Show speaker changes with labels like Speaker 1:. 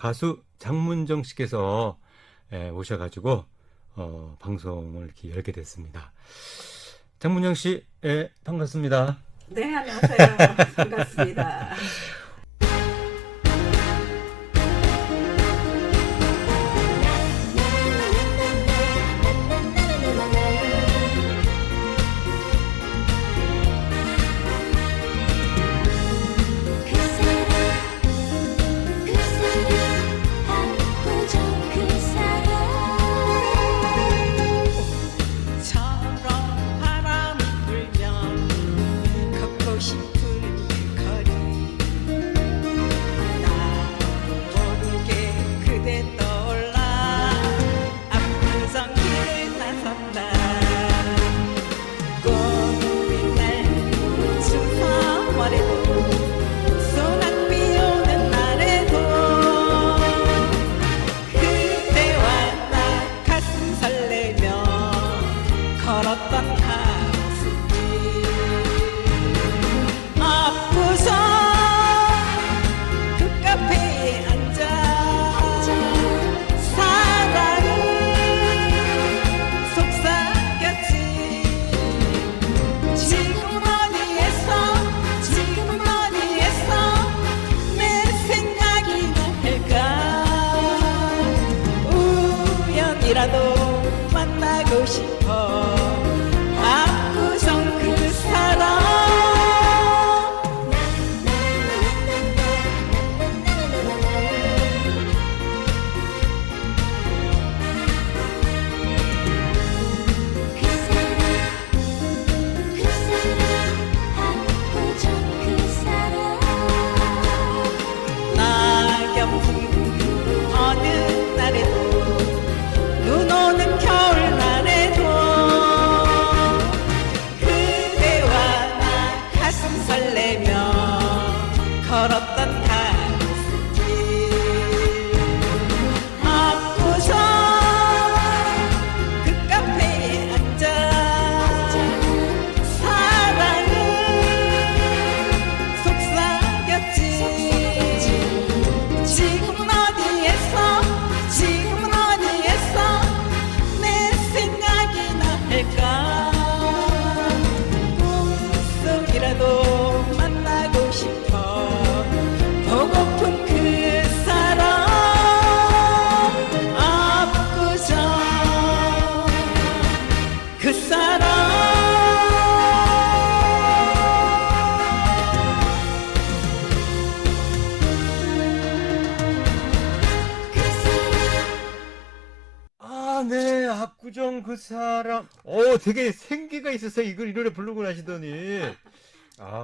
Speaker 1: 가수 장문정 씨께서 예, 오셔가지고 어, 방송을 이렇게 열게 됐습니다. 장문영 씨, 예, 반갑습니다.
Speaker 2: 네, 안녕하세요. 반갑습니다.
Speaker 3: 그 그
Speaker 4: ขอรับ
Speaker 3: ตั้งค่า
Speaker 1: Oh. para 구정 그 사람. 어 되게 생기가 있어서 이걸 이노래 부르고 나시더니.